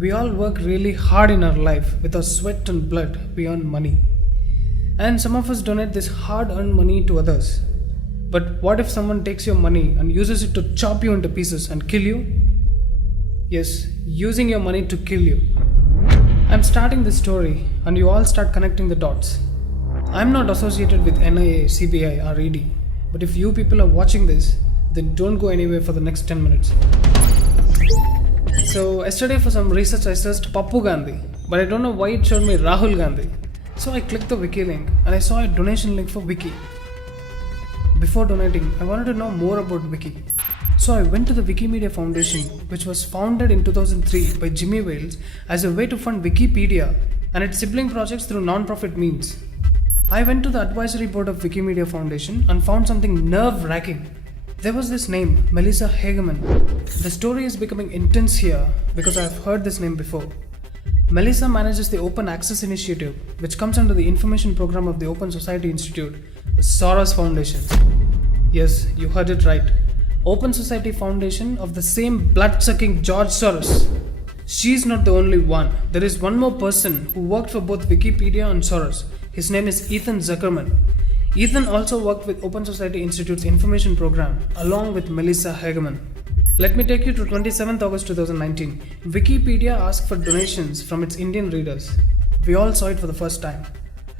We all work really hard in our life with our sweat and blood. We earn money. And some of us donate this hard earned money to others. But what if someone takes your money and uses it to chop you into pieces and kill you? Yes, using your money to kill you. I'm starting this story and you all start connecting the dots. I'm not associated with NIA, CBI or ED. But if you people are watching this, then don't go anywhere for the next 10 minutes. So yesterday for some research I searched Pappu Gandhi, but I don't know why it showed me Rahul Gandhi. So I clicked the wiki link and I saw a donation link for wiki. Before donating, I wanted to know more about wiki. So I went to the Wikimedia Foundation, which was founded in 2003 by Jimmy Wales as a way to fund Wikipedia and its sibling projects through non-profit means. I went to the advisory board of Wikimedia Foundation and found something nerve-wracking. There was this name, Melissa Hageman. The story is becoming intense here because I have heard this name before. Melissa manages the Open Access Initiative, which comes under the information program of the Open Society Institute, the Soros Foundation. Yes, you heard it right. Open Society Foundation of the same blood-sucking George Soros. She's not the only one. There is one more person who worked for both Wikipedia and Soros. His name is Ethan Zuckerman. Ethan also worked with Open Society Institute's information program along with Melissa Hageman. Let me take you to 27th August 2019. Wikipedia asked for donations from its Indian readers. We all saw it for the first time.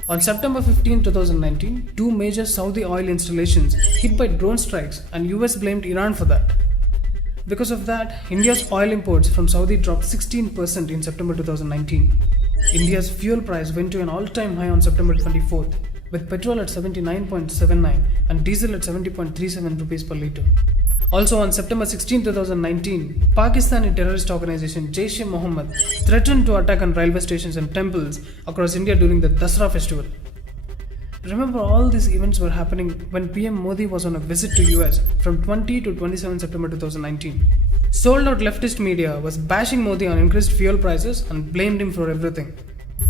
On September 15, 2019, two major Saudi oil installations hit by drone strikes and US blamed Iran for that. Because of that, India's oil imports from Saudi dropped 16% in September 2019. India's fuel price went to an all-time high on September 24th, with petrol at 79.79 and diesel at 70.37 rupees per litre. Also on September 16, 2019, Pakistani terrorist organization Jaish-e-Mohammed threatened to attack on railway stations and temples across India during the Dasra festival. Remember, all these events were happening when PM Modi was on a visit to US from 20 to 27 September 2019. Sold-out leftist media was bashing Modi on increased fuel prices and blamed him for everything.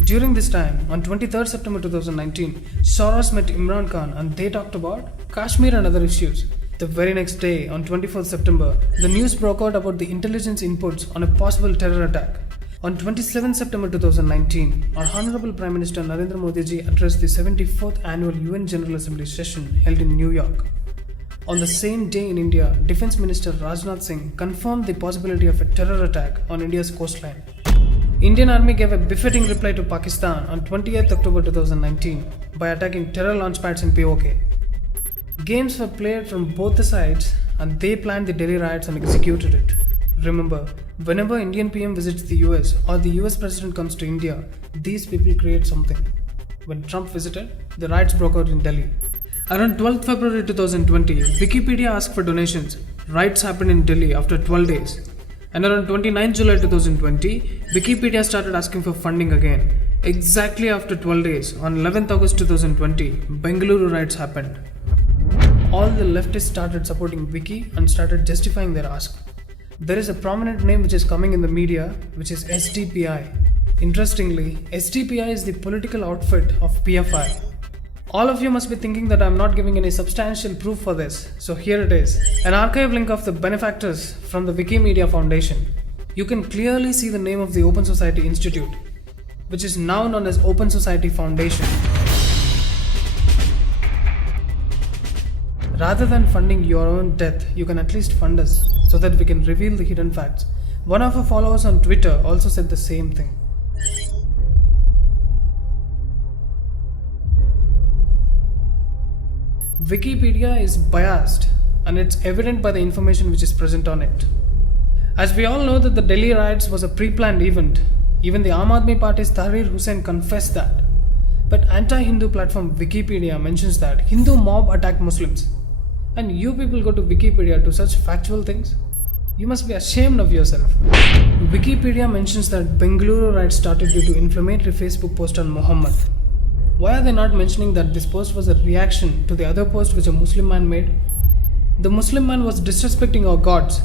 During this time, on 23rd September 2019, Soros met Imran Khan and they talked about Kashmir and other issues. The very next day, on 24th September, the news broke out about the intelligence inputs on a possible terror attack. On 27th September 2019, our Honorable Prime Minister Narendra Modi ji addressed the 74th Annual UN General Assembly session held in New York. On the same day in India, Defence Minister Rajnath Singh confirmed the possibility of a terror attack on India's coastline. Indian Army gave a befitting reply to Pakistan on 28th October 2019 by attacking terror launchpads in POK. Games were played from both the sides and they planned the Delhi riots and executed it. Remember, whenever Indian PM visits the US or the US President comes to India, these people create something. When Trump visited, the riots broke out in Delhi. Around 12th February 2020, Wikipedia asked for donations. Riots happened in Delhi after 12 days. And around 29th July 2020, Wikipedia started asking for funding again. Exactly after 12 days, on 11th August 2020, Bengaluru riots happened. All the leftists started supporting Wiki and started justifying their ask. There is a prominent name which is coming in the media, which is SDPI. Interestingly, SDPI is the political outfit of PFI. All of you must be thinking that I am not giving any substantial proof for this, so here it is. An archive link of the benefactors from the Wikimedia Foundation. You can clearly see the name of the Open Society Institute, which is now known as Open Society Foundation. Rather than funding your own death, you can at least fund us so that we can reveal the hidden facts. One of our followers on Twitter also said the same thing. Wikipedia is biased and it's evident by the information which is present on it. As we all know that the Delhi riots was a pre-planned event, even the Aam Aadmi Party's Tahrir Hussain confessed that. But anti-Hindu platform Wikipedia mentions that Hindu mob attacked Muslims. And you people go to Wikipedia to search factual things? You must be ashamed of yourself. Wikipedia mentions that Bengaluru riots started due to inflammatory Facebook post on Muhammad. Why are they not mentioning that this post was a reaction to the other post which a Muslim man made? The Muslim man was disrespecting our gods.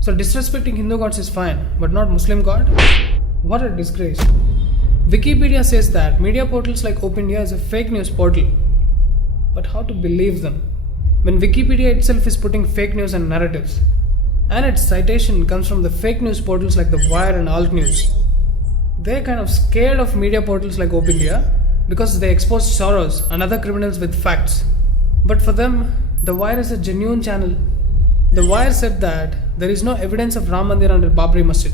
So disrespecting Hindu gods is fine, but not Muslim god? What a disgrace. Wikipedia says that media portals like Opendia is a fake news portal. But how to believe them when Wikipedia itself is putting fake news and narratives? And its citation comes from the fake news portals like The Wire and Alt News. They're kind of scared of media portals like Opindia because they expose Soros and other criminals with facts. But for them, The Wire is a genuine channel. The Wire said that there is no evidence of Ram Mandir under Babri Masjid.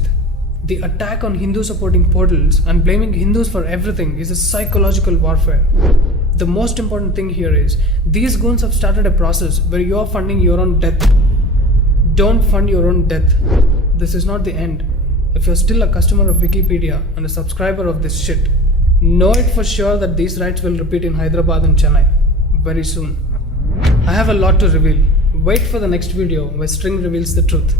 The attack on Hindu supporting portals and blaming Hindus for everything is a psychological warfare. The most important thing here is these goons have started a process where you are funding your own death. Don't fund your own death. This is not the end. If you're still a customer of Wikipedia and a subscriber of this shit, know it for sure that these riots will repeat in Hyderabad and Chennai very soon. I have a lot to reveal. Wait for the next video where String reveals the truth.